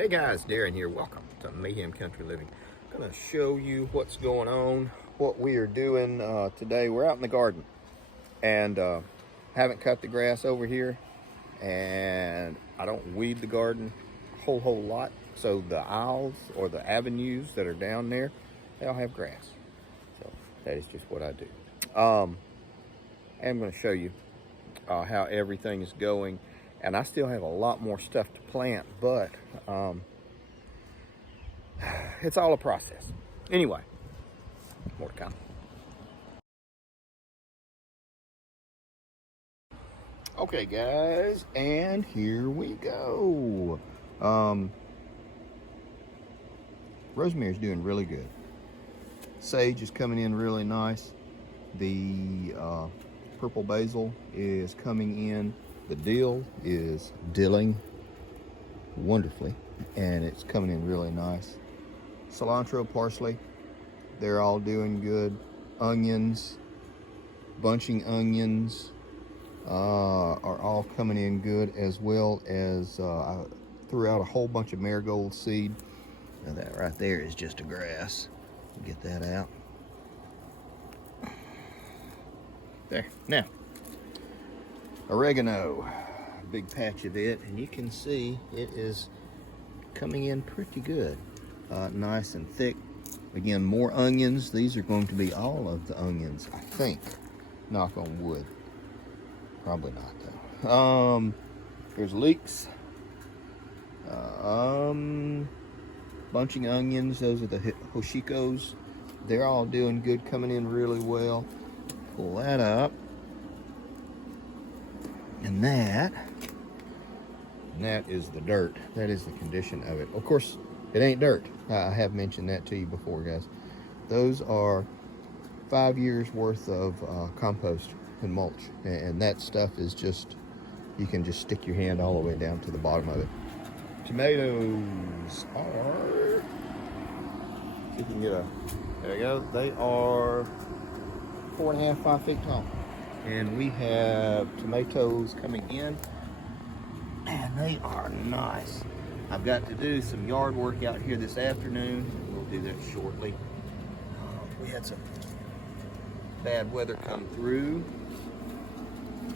Hey guys, Darren here. Welcome to Mayhem Country Living. I'm going to show you what's going on, what we are doing today. We're out in the garden and haven't cut the grass over here, and I don't weed the garden a whole lot. So the aisles or the avenues that are down there, they all have grass. So that is just what I do. I'm going to show you how everything is going. And I still have a lot more stuff to plant, but it's all a process. Anyway, more to come. Okay, guys, and here we go. Rosemary's doing really good. Sage is coming in really nice. The purple basil is coming in. The dill is dilling wonderfully, and it's coming in really nice. Cilantro, parsley, they're all doing good. Onions, bunching onions are all coming in good, as well as I threw out a whole bunch of marigold seed. Now that right there is just a grass. Get that out. There, now. Oregano, big patch of it, and you can see it is coming in pretty good, nice and thick. Again, more onions. These are going to be all of the onions, I think. Knock on wood. Probably not though. There's leeks, bunching onions. Those are the hoshikos. They're all doing good, coming in really well. Pull that up. And that is the dirt. That is the condition of it. Of course, it ain't dirt. I have mentioned that to you before, guys. Those are 5 years worth of compost and mulch. And that stuff is just, you can just stick your hand all the way down to the bottom of it. Tomatoes are, see if you can get a, there you go. They are 4.5, 5 feet tall. And we have tomatoes coming in, and they are nice. I've got to do some yard work out here this afternoon. We'll do that shortly. We had some bad weather come through.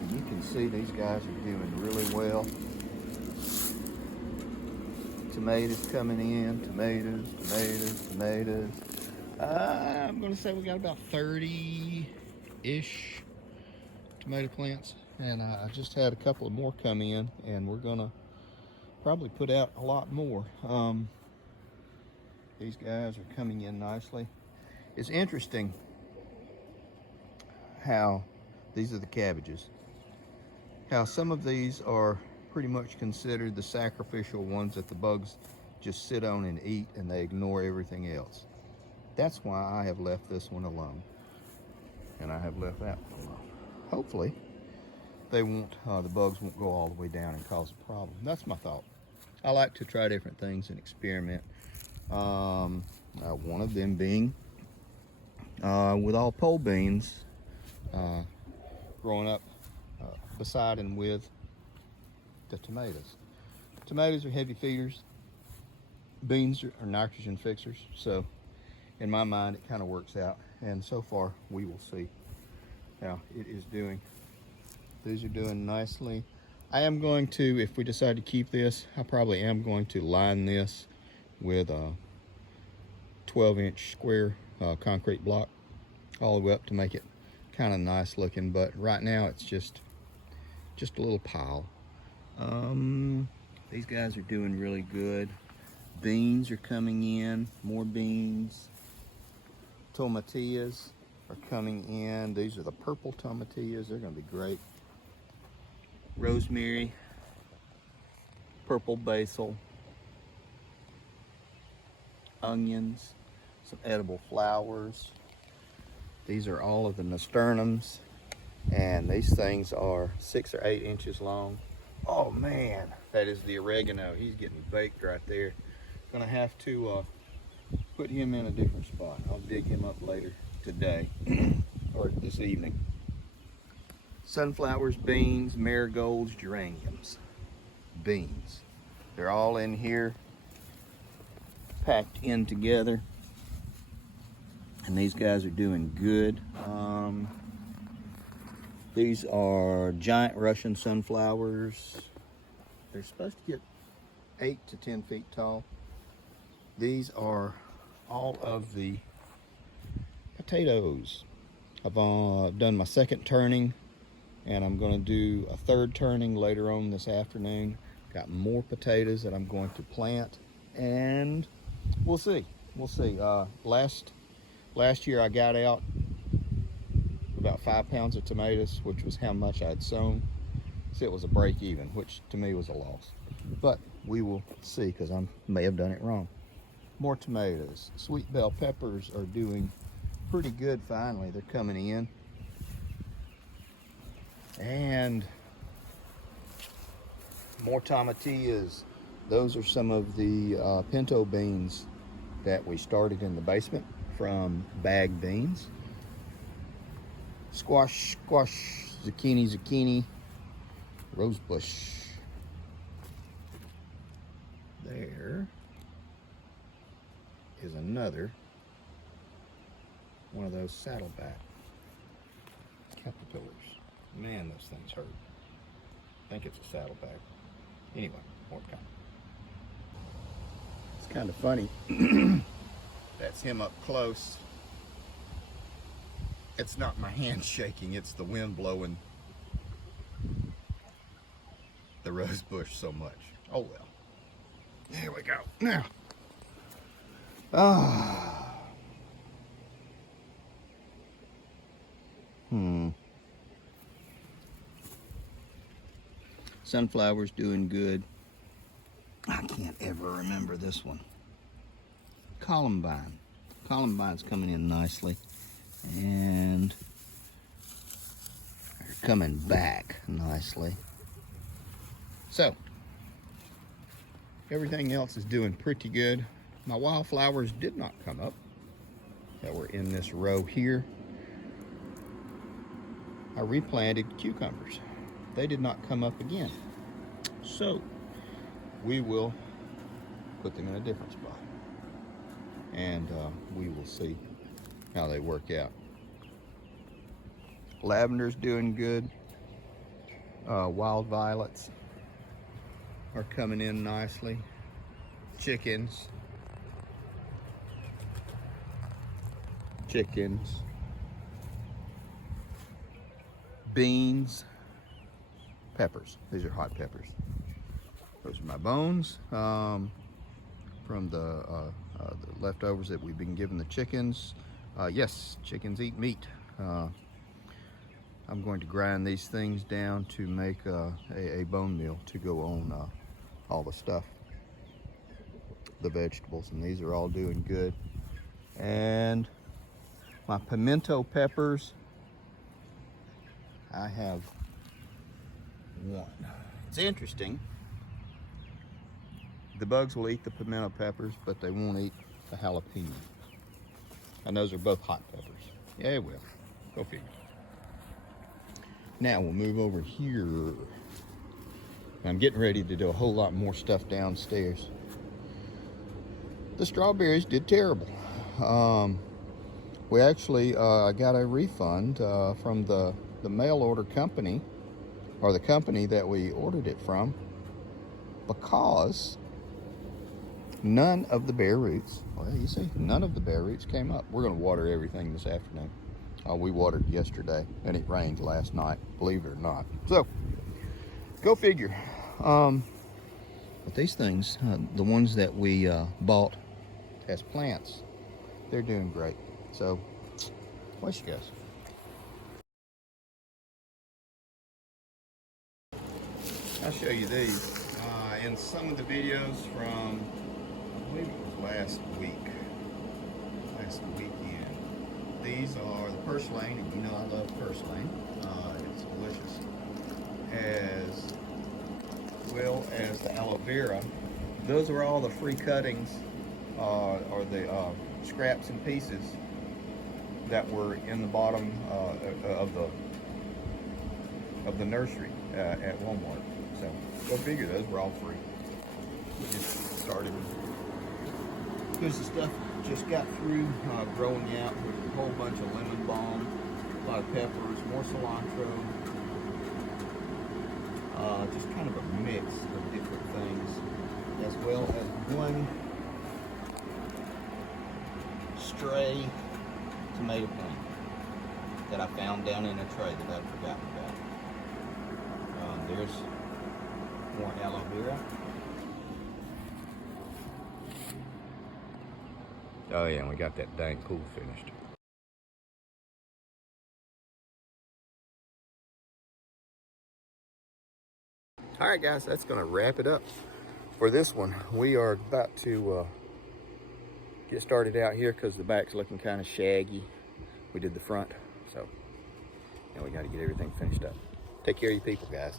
And you can see these guys are doing really well. Tomatoes coming in, tomatoes. I'm going to say we got about 30-ish tomato plants, and I just had a couple of more come in, and we're gonna probably put out a lot more. These guys are coming in nicely. It's interesting how these are the cabbages, how some of these are pretty much considered the sacrificial ones that the bugs just sit on and eat, and they ignore everything else. That's why I have left this one alone, and I have left that one alone. Hopefully they won't, the bugs won't go all the way down and cause a problem. That's my thought. I like to try different things and experiment. One of them being with all pole beans growing up beside and with the tomatoes. Tomatoes are heavy feeders. Beans are nitrogen fixers. So in my mind, it kind of works out. And so far, we will see how it is doing. These are doing nicely. I am going to, if we decide to keep this, I probably am going to line this with a 12-inch square concrete block all the way up to make it kind of nice looking. But right now it's just a little pile. These guys are doing really good. Beans are coming in, more beans. Tomatillas are coming in. These are the purple tomatillas. They're going to be great. Rosemary, purple basil, onions, some edible flowers. These are all of the nasturtiums, and these things are 6 or 8 inches long. Oh man, that is the oregano. He's getting baked right there. Gonna have to put him in a different spot. I'll dig him up later today or this evening. Sunflowers, beans, marigolds, geraniums, beans. They're all in here. packed in together. And these guys are doing good. These are giant Russian sunflowers. They're supposed to get 8 to 10 feet tall. These are all of the potatoes. I've done my second turning, and I'm going to do a third turning later on this afternoon. Got more potatoes that I'm going to plant, and we'll see. We'll see. Last year I got out about 5 pounds of tomatoes, which was how much I'd sown. So it was a break even, which to me was a loss. But we will see, because I may have done it wrong. More tomatoes. Sweet bell peppers are doing pretty good finally. They're coming in. And more tomatillas. Those are some of the pinto beans that we started in the basement from bagged beans. Squash, zucchini, rosebush. There is another one of those saddleback caterpillars. Man, those things hurt. I think it's a saddleback. Anyway, more kind. It's kind of funny. That's him up close. It's not my hand shaking, it's the wind blowing the rose bush so much. Oh well. There we go. Now. Sunflower's doing good. I can't ever remember this one. Columbine. Columbine's coming in nicely. And they're coming back nicely. So, everything else is doing pretty good. My wildflowers did not come up that were in this row here. I replanted cucumbers. They did not come up again. So, we will put them in a different spot. And we will see how they work out. Lavender's doing good. Wild violets are coming in nicely. Chickens. Beans. Peppers. These are hot peppers. Those are my bones from the leftovers that we've been giving the chickens. Yes, chickens eat meat. I'm going to grind these things down to make a bone meal to go on all the stuff, the vegetables, and these are all doing good. And my pimento peppers, I have one. It's interesting. The bugs will eat the pimento peppers, but they won't eat the jalapeno. And those are both hot peppers. Yeah, they will. Go figure. Now we'll move over here. I'm getting ready to do a whole lot more stuff downstairs. The strawberries did terrible. We actually got a refund from the mail order company, or the company that we ordered it from, because none of the bare roots, well, you see, none of the bare roots came up. We're going to water everything this afternoon. We watered yesterday, and it rained last night, believe it or not. So, go figure. But these things, the ones that we bought as plants, they're doing great. So, bless you guys. I'll show you these. In some of the videos from, I believe it was last weekend. These are the purslane, and you know I love purslane. It's delicious. As well as the aloe vera. Those are all the free cuttings, or the scraps and pieces that were in the bottom of the nursery at Walmart. So go figure, those were all free. We just started because the stuff just got through growing out with a whole bunch of lemon balm, a lot of peppers, more cilantro, just kind of a mix of different things, as well as one stray tomato plant that I found down in a tray that I'd forgotten about. There's more aloe vera. Oh yeah, and we got that dang pool finished. All right, guys, that's gonna wrap it up for this one. We are about to get started out here because the back's looking kind of shaggy. We did the front, so now we got to get everything finished up. Take care of you people, guys.